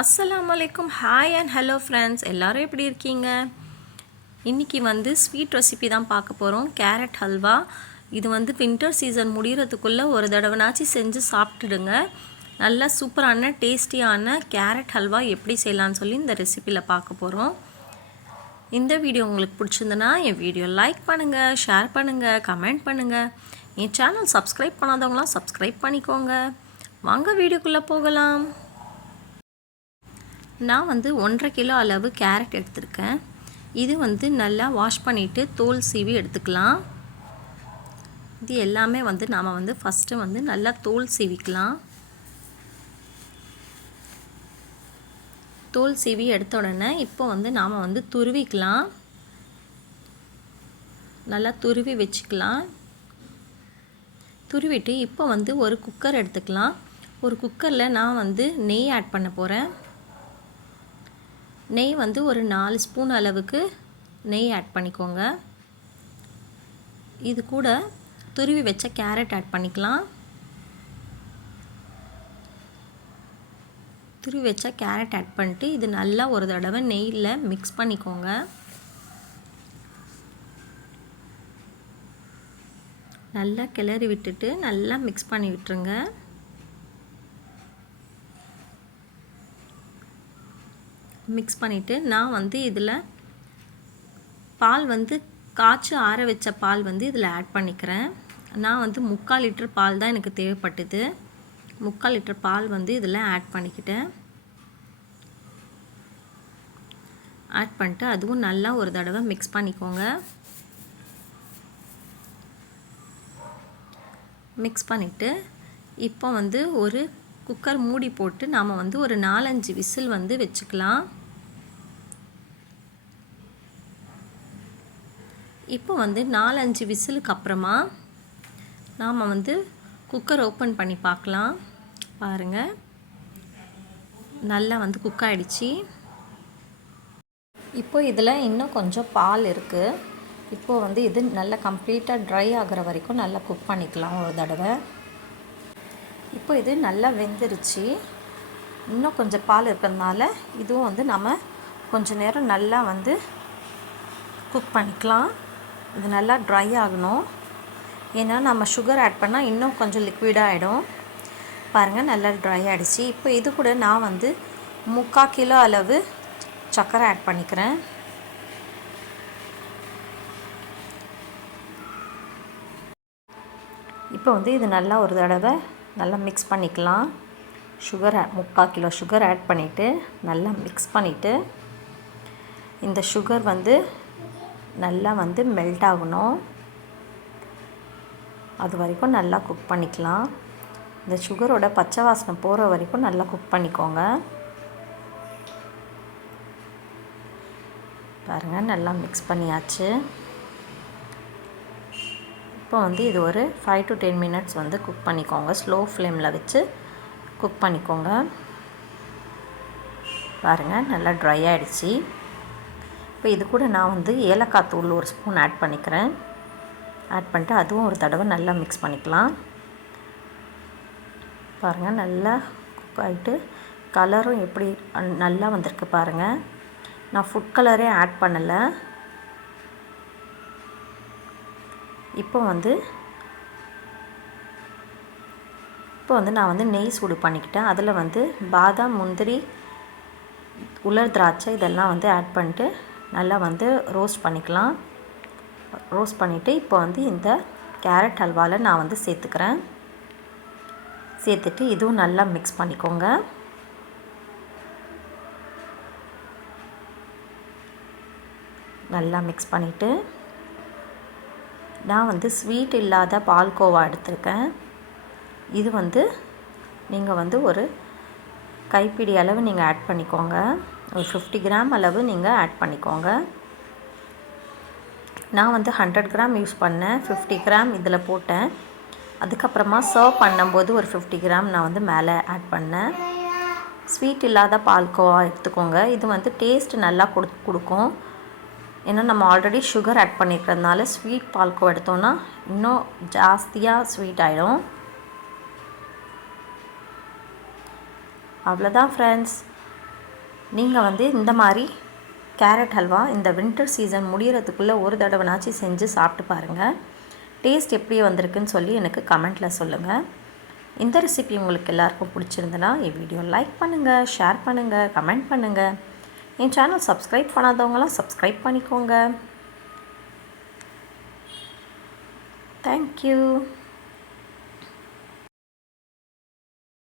அஸ்ஸலாமு அலைக்கும். Hi and hello friends, எல்லோரும் எப்படி இருக்கீங்க? இன்றைக்கி ஸ்வீட் ரெசிபி தான் பார்க்க போகிறோம். கேரட் ஹல்வா. இது வின்டர் சீசன் முடிகிறதுக்குள்ளே ஒரு தடவைனாச்சு செஞ்சு சாப்பிட்டுடுங்க. நல்ல சூப்பரான டேஸ்டியான கேரட் ஹல்வா எப்படி செய்யலான்னு சொல்லி இந்த ரெசிப்பியில் பார்க்க போகிறோம். இந்த வீடியோ உங்களுக்கு பிடிச்சிருந்துன்னா என் வீடியோ லைக் பண்ணுங்கள், ஷேர் பண்ணுங்கள், கமெண்ட் பண்ணுங்கள். என் சேனல் சப்ஸ்கிரைப் பண்ணாதவங்களாம் சப்ஸ்கிரைப் பண்ணிக்கோங்க. வாங்க வீடியோக்குள்ளே போகலாம். நான் 1.5 கிலோ அளவு கேரட் எடுத்திருக்கேன். இது நல்லா வாஷ் பண்ணிவிட்டு தோல் சீவி எடுத்துக்கலாம். இது எல்லாமே நாம் ஃபஸ்ட்டு நல்லா தோல் சீவிக்கலாம். தோல் சீவி எடுத்த உடனே இப்போ நாம் துருவிக்கலாம். நல்லா துருவி வச்சுக்கலாம். துருவிட்டு இப்போ ஒரு குக்கர் எடுத்துக்கலாம். ஒரு குக்கரில் நான் நெய் ஆட் பண்ண போகிறேன். நெய் ஒரு 4 ஸ்பூன் அளவுக்கு நெய் ஆட் பண்ணிக்கோங்க. இது கூட துருவி வச்ச கேரட் ஆட் பண்ணிக்கலாம். துருவி வச்ச கேரட் ஆட் பண்ணிட்டு இது நல்லா ஒரு தடவை நெய்யில் மிக்ஸ் பண்ணிக்கோங்க. நல்லா கிளறி விட்டுட்டு நல்லா மிக்ஸ் பண்ணி விட்டுருங்க. மிக்ஸ் பண்ணிவிட்டு நான் இதில் பால் காய்ச்சி ஆற வச்ச பால் இதில் ஆட் பண்ணிக்கிறேன். நான் 3/4 லிட்டர் பால் தான் எனக்கு தேவைப்பட்டது. 3/4 லிட்டர் பால் இதில் ஆட் பண்ணிக்கிட்டேன். ஆட் பண்ணிட்டு அதுவும் நல்லா ஒரு தடவை மிக்ஸ் பண்ணிக்கோங்க. மிக்ஸ் பண்ணிவிட்டு இப்போ ஒரு குக்கர் மூடி போட்டு நாம் ஒரு 4-5 விசில் வச்சுக்கலாம். இப்போ 4-5 விசிலுக்கு அப்புறமா நாம் குக்கர் ஓப்பன் பண்ணி பார்க்கலாம். பாருங்கள், நல்லா குக் ஆகிடுச்சு. இப்போ இதில் இன்னும் கொஞ்சம் பால் இருக்குது. இப்போது இது நல்லா கம்ப்ளீட்டாக ட்ரை ஆகிற வரைக்கும் நல்லா குக் பண்ணிக்கலாம் ஒரு தடவை. இப்போ இது நல்லா வெந்துருச்சு. இன்னும் கொஞ்சம் பால் இருக்கிறதுனால இதுவும் நம்ம கொஞ்சம் நேரம் நல்லா குக் பண்ணிக்கலாம். இது நல்லா ட்ரை ஆகணும். ஏன்னா நம்ம சுகர் ஆட் பண்ணால் இன்னும் கொஞ்சம் லிக்விடாக ஆகிடும். பாருங்கள், நல்லா ட்ரை ஆகிடுச்சு. இப்போ இது கூட நான் 3/4 கிலோ அளவு சர்க்கரை ஆட் பண்ணிக்கிறேன். இப்போ இது நல்லா ஒரு தடவை நல்லா மிக்ஸ் பண்ணிக்கலாம். சுகர் 3/4 கிலோ சுகர் ஆட் பண்ணிவிட்டு நல்லா மிக்ஸ் பண்ணிவிட்டு இந்த சுகர் நல்லா மெல்ட் ஆகணும். அது வரைக்கும் நல்லா குக் பண்ணிக்கலாம். இந்த சுகரோட பச்சை வாசனை போகிற வரைக்கும் நல்லா குக் பண்ணிக்கோங்க. பாருங்கள், நல்லா மிக்ஸ் பண்ணியாச்சு. இப்போ இது ஒரு 5 to 10 மினிட்ஸ் குக் பண்ணிக்கோங்க. ஸ்லோ ஃப்ளேமில் வச்சு குக் பண்ணிக்கோங்க. பாருங்கள், நல்லா ட்ரை ஆகிடுச்சு. இப்போ இது கூட நான் ஏலக்காய் தூள் 1 ஸ்பூன் ஆட் பண்ணிக்கிறேன். ஆட் பண்ணிட்டு அதுவும் ஒரு தடவை நல்லா மிக்ஸ் பண்ணிக்கலாம். பாருங்கள், நல்லா குக் ஆகிட்டு கலரும் எப்படி நல்லா வந்திருக்கு பாருங்கள். நான் ஃபுட் கலரே ஆட் பண்ணலை. இப்போ நான் நெய் சூடு பண்ணிக்கிட்டேன். அதில் பாதாம், முந்திரி, உலர் திராட்சை இதெல்லாம் ஆட் பண்ணிட்டு நல்லா ரோஸ்ட் பண்ணிக்கலாம். ரோஸ்ட் பண்ணிவிட்டு இப்போ இந்த கேரட் ஹல்வாவில் நான் சேர்த்துக்கிறேன். சேர்த்துட்டு இதுவும் நல்லா மிக்ஸ் பண்ணிக்கோங்க. நல்லா மிக்ஸ் பண்ணிவிட்டு நான் ஸ்வீட் இல்லாத பால்கோவா எடுத்திருக்கேன். இது நீங்கள் ஒரு கைப்பிடி அளவு நீங்கள் ஆட் பண்ணிக்கோங்க. ஒரு 50 கிராம் அளவு நீங்கள் ஆட் பண்ணிக்கோங்க. நான் 100 கிராம் யூஸ் பண்ணேன். 50 கிராம் இதில் போட்டேன். அதுக்கப்புறமா சர்வ் பண்ணும்போது ஒரு 50 கிராம் நான் மேலே ஆட் பண்ணேன். ஸ்வீட் இல்லாத பால்கோவா எடுத்துக்கோங்க. இது டேஸ்ட் நல்லா கொடுக்கும். ஏன்னா நம்ம ஆல்ரெடி சுகர் ஆட் பண்ணிக்கிறதுனால ஸ்வீட் பால்கோவா எடுத்தோன்னா இன்னும் ஜாஸ்தியாக ஸ்வீட் ஆகிடும். அவ்வளோதான் ஃப்ரெண்ட்ஸ், நீங்கள் வந்து இந்த மாதிரி கேரட் ஹல்வா இந்த வின்டர் சீசன் முடிகிறதுக்குள்ளே ஒரு தடவைனாச்சும் செஞ்சு சாப்பிட்டு பாருங்கள். டேஸ்ட் எப்படி வந்திருக்குன்னு சொல்லி எனக்கு கமெண்ட்டில் சொல்லுங்கள். இந்த ரெசிபி உங்களுக்கு எல்லாருக்கும் பிடிச்சிருந்தனா என் வீடியோ லைக் பண்ணுங்கள், ஷேர் பண்ணுங்கள், கமெண்ட் பண்ணுங்கள். என் சேனல் சப்ஸ்கிரைப் பண்ணாதவங்களாம் சப்ஸ்கிரைப் பண்ணிக்கோங்க. தேங்க்யூ.